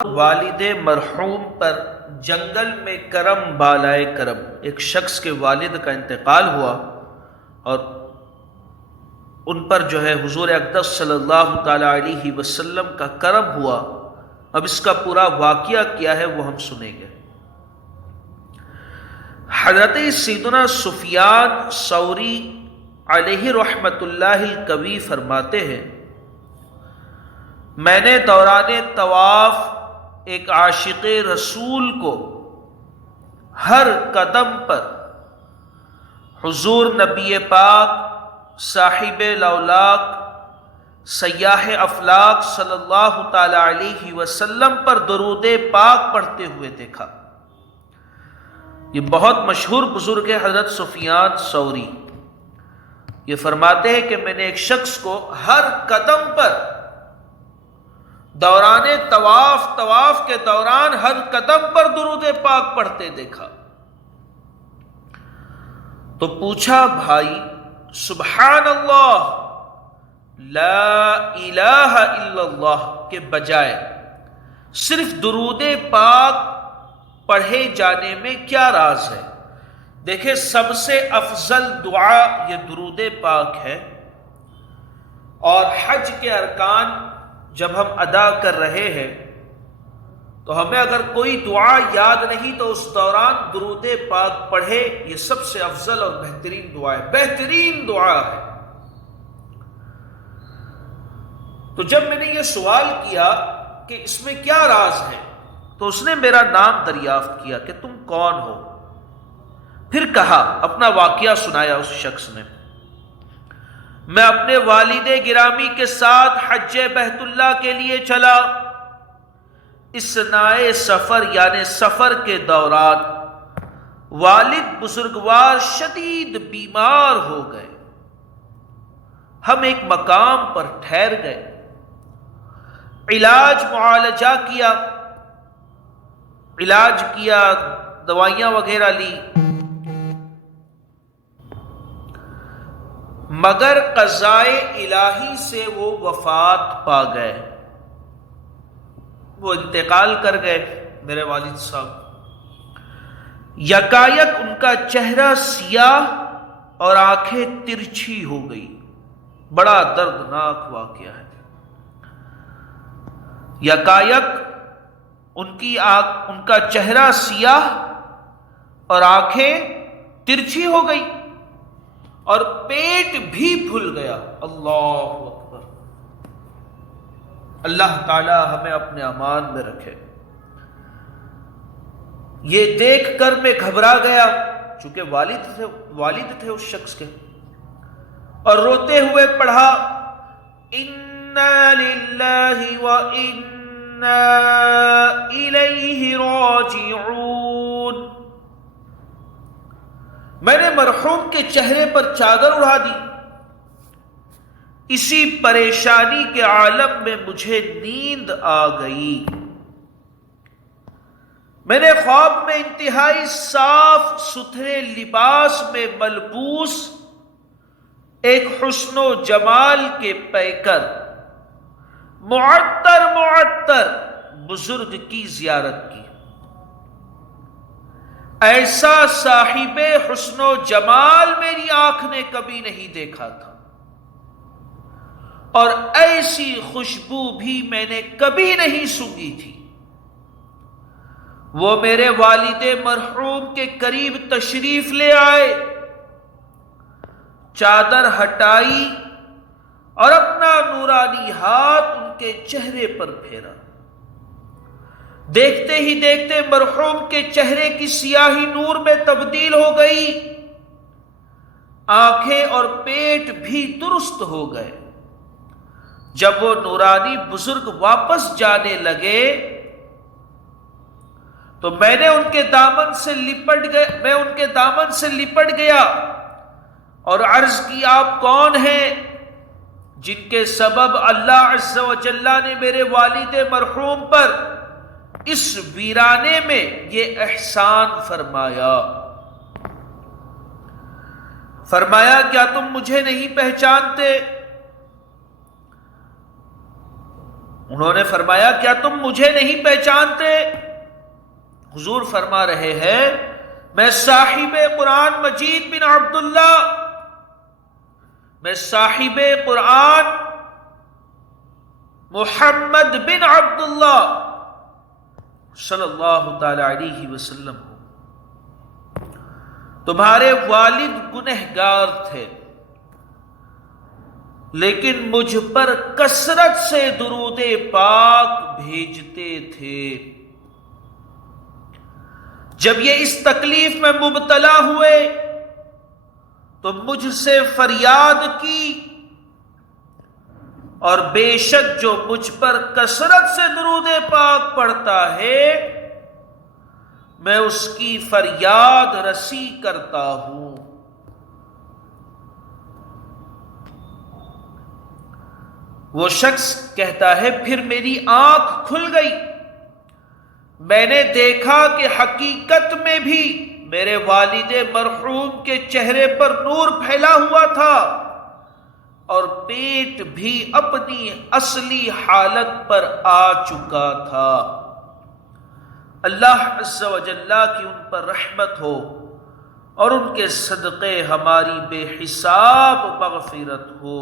والد مرحوم پر جنگل میں کرم بالائے کرم ایک شخص کے والد کا انتقال ہوا اور ان پر جو ہے حضور اقدس صلی اللہ تعالی علیہ وسلم کا کرم ہوا۔ اب اس کا پورا واقعہ کیا ہے وہ ہم سنیں گے۔ حضرت سیدنا سفیان ثوری علیہ رحمت اللہ القوی فرماتے ہیں، میں نے دوران طواف ایک عاشق رسول کو ہر قدم پر حضور نبی پاک صاحب لولاک سیاح افلاک صلی اللہ تعالی علیہ وسلم پر درود پاک پڑھتے ہوئے دیکھا۔ یہ بہت مشہور بزرگ ہے حضرت سفیان ثوری۔ یہ فرماتے ہیں کہ میں نے ایک شخص کو ہر قدم پر دوران طواف کے دوران ہر قدم پر درود پاک پڑھتے دیکھا۔ تو پوچھا، بھائی سبحان اللہ لا الہ الا اللہ کے بجائے صرف درود پاک پڑھے جانے میں کیا راز ہے؟ دیکھیں، سب سے افضل دعا یہ درود پاک ہے، اور حج کے ارکان جب ہم ادا کر رہے ہیں تو ہمیں اگر کوئی دعا یاد نہیں تو اس دوران درود پاک پڑھے، یہ سب سے افضل اور بہترین دعا ہے، بہترین دعا ہے۔ تو جب میں نے یہ سوال کیا کہ اس میں کیا راز ہے تو اس نے میرا نام دریافت کیا کہ تم کون ہو، پھر کہا، اپنا واقعہ سنایا اس شخص نے، میں اپنے والد گرامی کے ساتھ حج بیت اللہ کے لیے چلا۔ اثنائے سفر یعنی سفر کے دوران والد بزرگوار شدید بیمار ہو گئے۔ ہم ایک مقام پر ٹھہر گئے، علاج معالجہ کیا، دوائیاں وغیرہ لی، مگر قضائے الہی سے وہ وفات پا گئے، وہ انتقال کر گئے میرے والد صاحب۔ یکایک ان کا چہرہ سیاہ اور آنکھیں ترچھی ہو گئی۔ بڑا دردناک واقعہ ہے۔ یکایک ان کا چہرہ سیاہ اور آنکھیں ترچھی ہو گئی اور پیٹ بھی پھول گیا۔ اللہ اکبر! اللہ تعالی ہمیں اپنے امان میں رکھے۔ یہ دیکھ کر میں گھبرا گیا، چونکہ والد تھے اس شخص کے، اور روتے ہوئے پڑھا، انا للہ وانا الیہ راجعون۔ میں نے مرحوم کے چہرے پر چادر اڑا دی۔ اسی پریشانی کے عالم میں مجھے نیند آ گئی۔ میں نے خواب میں انتہائی صاف ستھرے لباس میں ملبوس ایک حسن و جمال کے پیکر معطر بزرگ کی زیارت کی۔ ایسا صاحب حسن و جمال میری آنکھ نے کبھی نہیں دیکھا تھا، اور ایسی خوشبو بھی میں نے کبھی نہیں سونگھی تھی۔ وہ میرے والد مرحوم کے قریب تشریف لے آئے، چادر ہٹائی اور اپنا نورانی ہاتھ ان کے چہرے پر پھیرا۔ دیکھتے ہی دیکھتے مرحوم کے چہرے کی سیاہی نور میں تبدیل ہو گئی، آنکھیں اور پیٹ بھی درست ہو گئے۔ جب وہ نورانی بزرگ واپس جانے لگے تو میں ان کے دامن سے لپٹ گیا اور عرض کی، آپ کون ہیں جن کے سبب اللہ عز و جل نے میرے والد مرحوم پر اس ویرانے میں یہ احسان فرمایا کیا تم مجھے نہیں پہچانتے؟ انہوں نے فرمایا کیا تم مجھے نہیں پہچانتے؟ حضور فرما رہے ہیں میں صاحب قرآن مجید بن عبداللہ، میں صاحب قرآن محمد بن عبداللہ صلی اللہ تعالی علیہ وسلم ہوں۔ تمہارے والد گنہگار تھے لیکن مجھ پر کثرت سے درود پاک بھیجتے تھے۔ جب یہ اس تکلیف میں مبتلا ہوئے تو مجھ سے فریاد کی، اور بے شک جو مجھ پر کثرت سے درود پاک پڑھتا ہے میں اس کی فریاد رسی کرتا ہوں۔ وہ شخص کہتا ہے پھر میری آنکھ کھل گئی، میں نے دیکھا کہ حقیقت میں بھی میرے والد مرحوم کے چہرے پر نور پھیلا ہوا تھا اور پیٹ بھی اپنی اصلی حالت پر آ چکا تھا۔ اللہ عز و جل کی ان پر رحمت ہو اور ان کے صدقے ہماری بے حساب مغفرت ہو۔